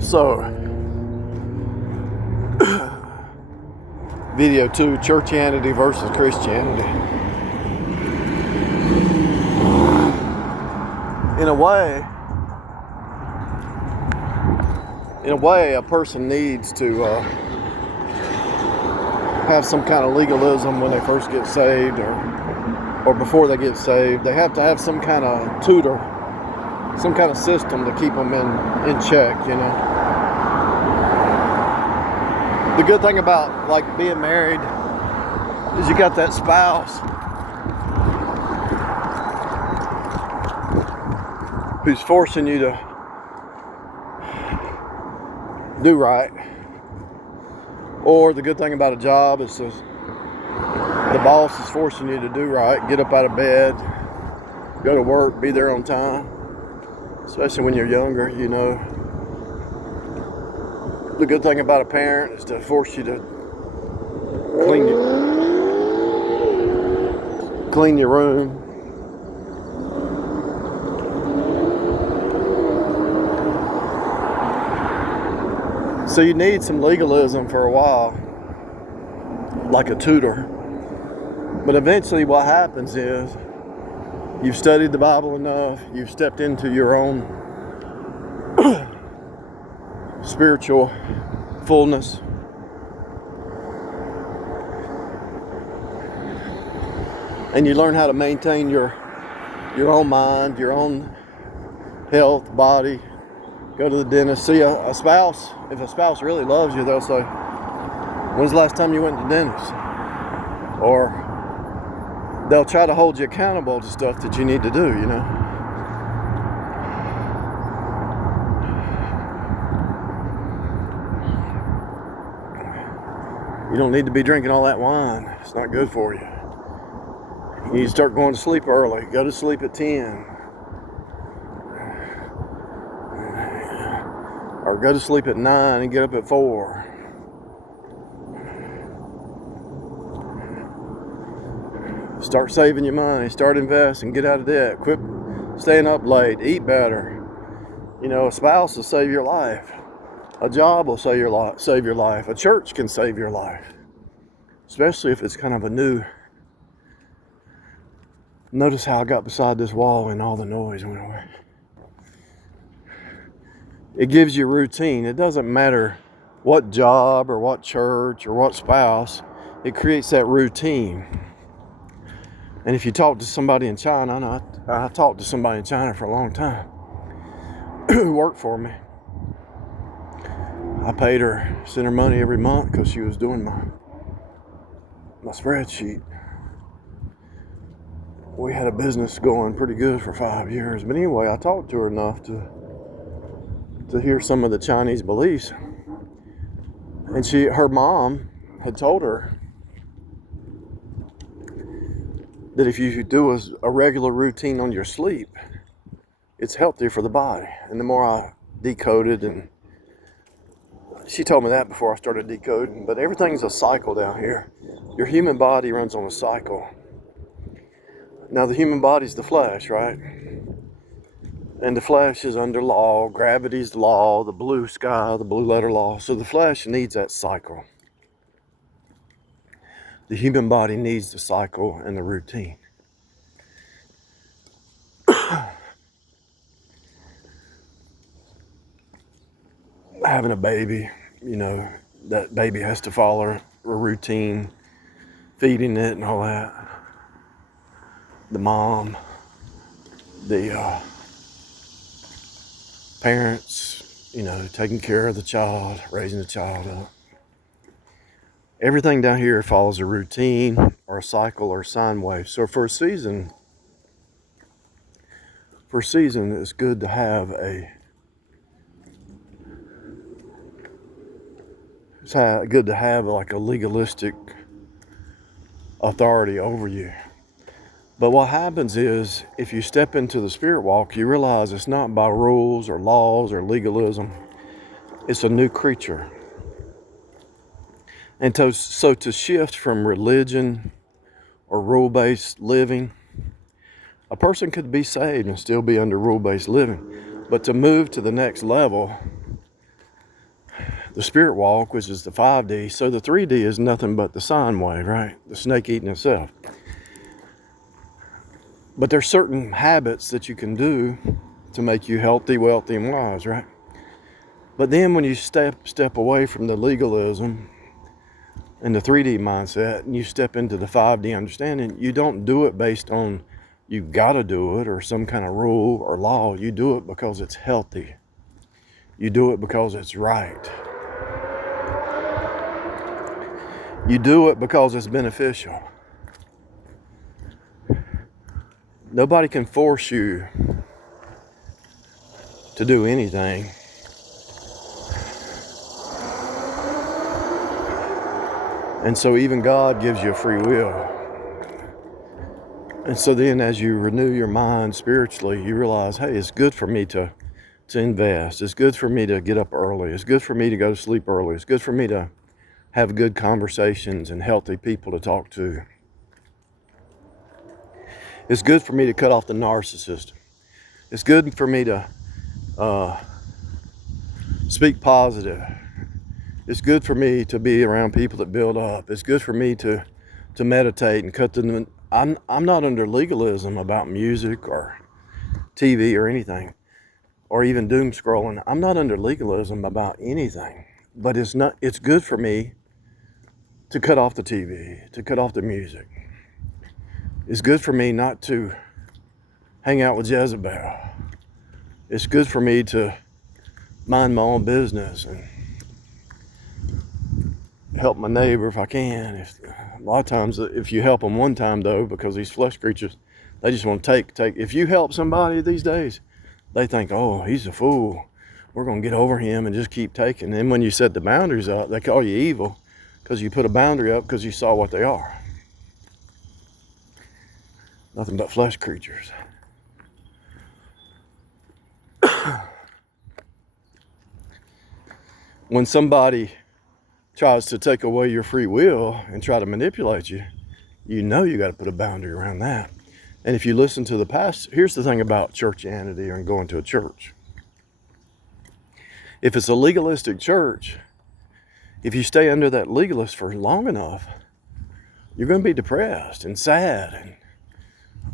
So, video 2, Churchianity versus Christianity. In a way, a person needs to have some kind of legalism when they first get saved, or before they get saved. They have to have some kind of tutor, some kind of system to keep them in check, you know. The good thing about like being married is you got that spouse who's forcing you to do right. Or the good thing about a job is the boss is forcing you to do right, get up out of bed, go to work, be there on time. Especially when you're younger, you know. The good thing about a parent is to force you to clean your room. So you need some legalism for a while, like a tutor. But eventually what happens is you've studied the Bible enough, you've stepped into your own spiritual fullness. And you learn how to maintain your own mind, your own health, body. Go to the dentist. See a spouse. If a spouse really loves you, they'll say, "When's the last time you went to the dentist?" Or they'll try to hold you accountable to stuff that you need to do, you know. You don't need to be drinking all that wine. It's not good for you. You need to start going to sleep early. Go to sleep at 10. Or go to sleep at 9 and get up at 4. Start saving your money. Start investing. Get out of debt. Quit staying up late. Eat better. You know, a spouse will save your life. A job will save your life. A church can save your life. Especially if it's kind of a new. Notice how I got beside this wall and all the noise went away. It gives you routine. It doesn't matter what job or what church or what spouse. It creates that routine. And if you talk to somebody in China, I talked to somebody in China for a long time who worked for me. I paid her, sent her money every month because she was doing my spreadsheet. We had a business going pretty good for 5 years. But anyway, I talked to her enough to hear some of the Chinese beliefs. And her mom had told her that if you do a regular routine on your sleep, it's healthy for the body. And the more I decoded, and she told me that before I started decoding, but everything's a cycle down here. Your human body runs on a cycle. Now the human body's the flesh, right? And the flesh is under law, gravity's law, the blue sky, the blue letter law. So the flesh needs that cycle. The human body needs the cycle and the routine. Having a baby, you know, that baby has to follow a routine, feeding it and all that. The mom, the parents, you know, taking care of the child, raising the child up. Everything down here follows a routine or a cycle or a sine wave. So for a season, it's good to have like a legalistic authority over you. But what happens is, if you step into the spirit walk, you realize it's not by rules or laws or legalism. It's a new creature. And so to shift from religion or rule-based living, a person could be saved and still be under rule-based living. But to move to the next level, the spirit walk, which is the 5D. So the 3D is nothing but the sine wave, right? The snake eating itself. But there's certain habits that you can do to make you healthy, wealthy, and wise, right? But then when you step away from the legalism and the 3D mindset, and you step into the 5D understanding, you don't do it based on you gotta do it or some kind of rule or law. You do it because it's healthy. You do it because it's right. You do it because it's beneficial. Nobody can force you to do anything. And so even God gives you a free will. And so then as you renew your mind spiritually, you realize, hey, it's good for me to invest. It's good for me to get up early. It's good for me to go to sleep early. It's good for me to have good conversations and healthy people to talk to. It's good for me to cut off the narcissist. It's good for me to speak positive. It's good for me to be around people that build up. It's good for me to meditate and cut the... I'm not under legalism about music or TV or anything, or even doom scrolling. I'm not under legalism about anything, but it's good for me to cut off the TV, to cut off the music. It's good for me not to hang out with Jezebel. It's good for me to mind my own business and help my neighbor if I can. A lot of times, if you help them one time, though, because these flesh creatures, they just want to take. If you help somebody these days, they think, oh, he's a fool. We're going to get over him and just keep taking. And then when you set the boundaries up, they call you evil because you put a boundary up because you saw what they are. Nothing but flesh creatures. When somebody tries to take away your free will and try to manipulate you, you know you got to put a boundary around that. And if you listen to the past, here's the thing about Churchianity or going to a church. If it's a legalistic church, if you stay under that legalist for long enough, you're going to be depressed and sad and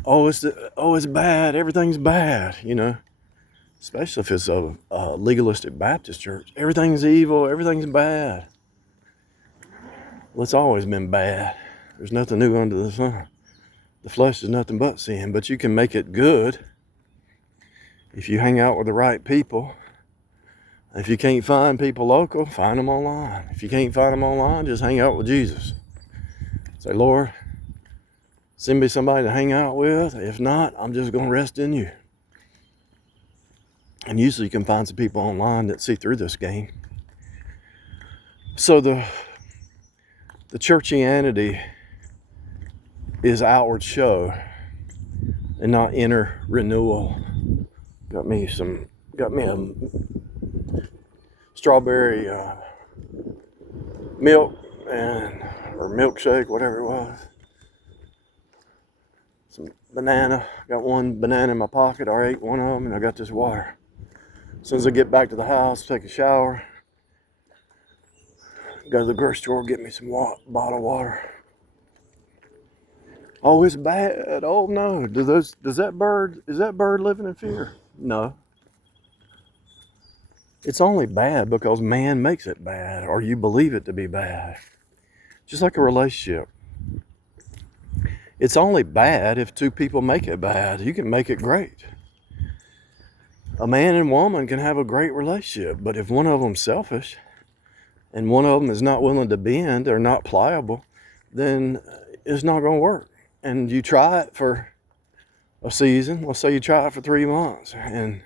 it's bad, everything's bad, you know. Especially if it's a legalistic Baptist church. Everything's evil, everything's bad. Well, it's always been bad. There's nothing new under the sun. The flesh is nothing but sin, but you can make it good if you hang out with the right people. If you can't find people local, find them online. If you can't find them online, just hang out with Jesus. Say, Lord, send me somebody to hang out with. If not, I'm just going to rest in you. And usually you can find some people online that see through this game. So the Churchianity is outward show and not inner renewal. Got me a strawberry milk or milkshake, whatever it was. Some banana. Got one banana in my pocket. I ate one of them, and I got this water. As soon as I get back to the house, take a shower, go to the grocery store, get me some bottled water. Oh, it's bad. Oh no. Is that bird living in fear? No. It's only bad because man makes it bad, or you believe it to be bad. Just like a relationship. It's only bad if two people make it bad. You can make it great. A man and woman can have a great relationship, but if one of them's selfish and one of them is not willing to bend or not pliable, then it's not going to work. And you try it for a season. Let's say you try it for 3 months and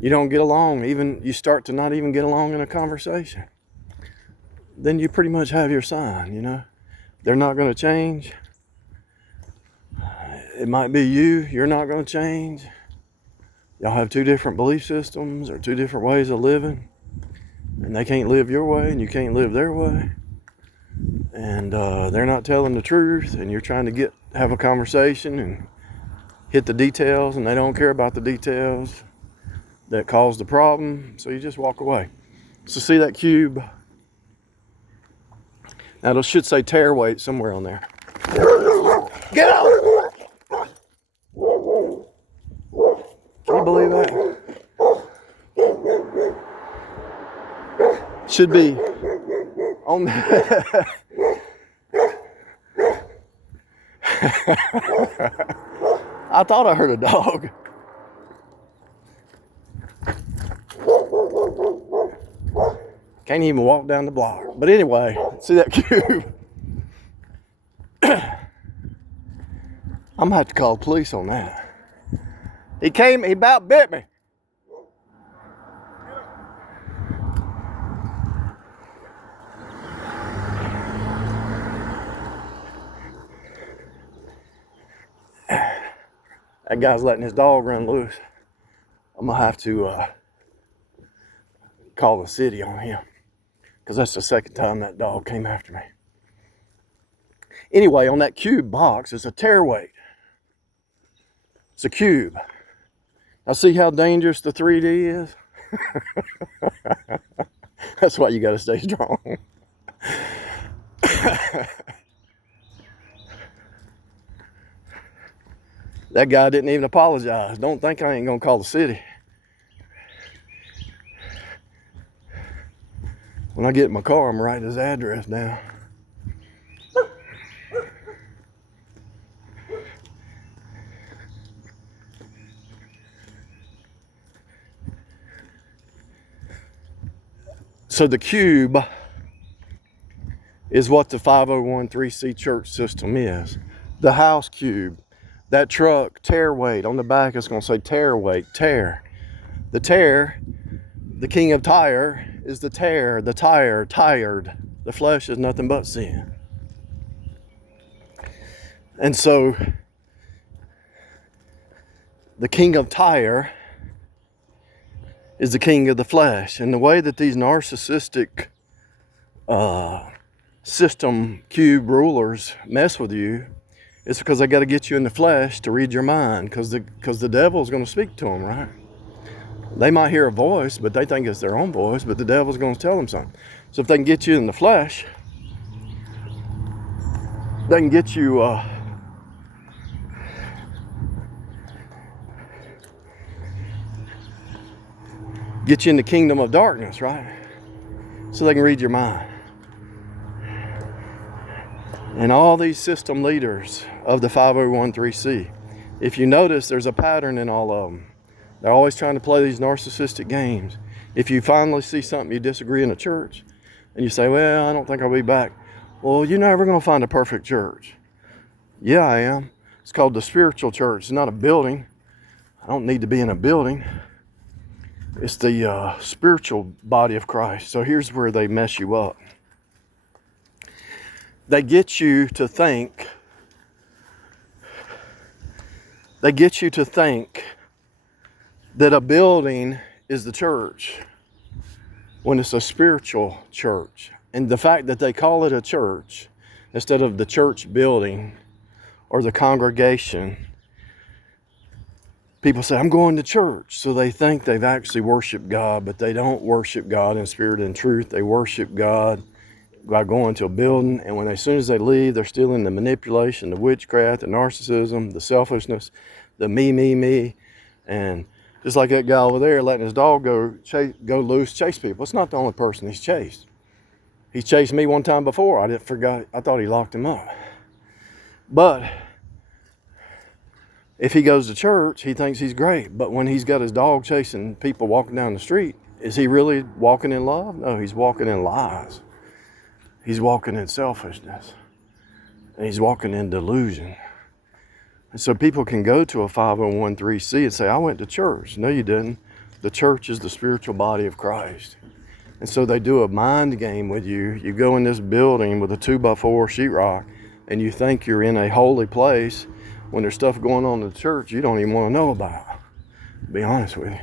you don't get along. Even you start to not even get along in a conversation. Then you pretty much have your sign, you know. They're not going to change. It might be you're not going to change. Y'all have two different belief systems or two different ways of living, and they can't live your way and you can't live their way, and they're not telling the truth, and you're trying to have a conversation and hit the details, and they don't care about the details that caused the problem, so you just walk away. So see that cube Now, it should say tear weight somewhere on there. Get out! Can you believe that? Should be on the I thought I heard a dog. Can't even walk down the block. But anyway, see that cube? I'm gonna have to call the police on that. He about bit me. That guy's letting his dog run loose. I'm gonna have to call the city on him, because that's the second time that dog came after me. Anyway, on that cube box is a tear weight. It's a cube. Now see how dangerous the 3D is? That's why you gotta stay strong. That guy didn't even apologize. Don't think I ain't gonna call the city. When I get in my car, I'm writing his address down. So the cube is what the 501(c) church system is. The house cube. That truck, tear weight, on the back it's going to say tear weight, tear. The tear, the king of tire, is the tear, the tire, tired. The flesh is nothing but sin. And so, the king of tire is the king of the flesh. And the way that these narcissistic system cube rulers mess with you, it's because they got to get you in the flesh to read your mind, because the devil's going to speak to them, right? They might hear a voice, but they think it's their own voice, but the devil's going to tell them something. So if they can get you in the flesh, they can get you in the kingdom of darkness, right? So they can read your mind. And all these system leaders of the 501(c), if you notice, there's a pattern in all of them. They're always trying to play these narcissistic games. If you finally see something you disagree in a church, and you say, well, I don't think I'll be back. Well, you're never going to find a perfect church. Yeah, I am. It's called the spiritual church. It's not a building. I don't need to be in a building. It's the spiritual body of Christ. So here's where they mess you up. They get you to think that a building is the church when it's a spiritual church. And the fact that they call it a church instead of the church building or the congregation, people say, I'm going to church. So they think they've actually worshiped God, but they don't worship God in spirit and truth. They worship God by going to a building, and as soon as they leave, they're still in the manipulation, the witchcraft, the narcissism, the selfishness, the me, and just like that guy over there letting his dog go loose, chase people. It's not the only person he's chased. He's chased me one time before. I thought he locked him up. But if he goes to church, he thinks he's great. But when he's got his dog chasing people walking down the street, is he really walking in love? No, he's walking in lies. He's walking in selfishness. And he's walking in delusion. And so people can go to a 501(c) and say, I went to church. No, you didn't. The church is the spiritual body of Christ. And so they do a mind game with you. You go in this building with a 2x4 sheetrock, and you think you're in a holy place when there's stuff going on in the church you don't even want to know about. To be honest with you.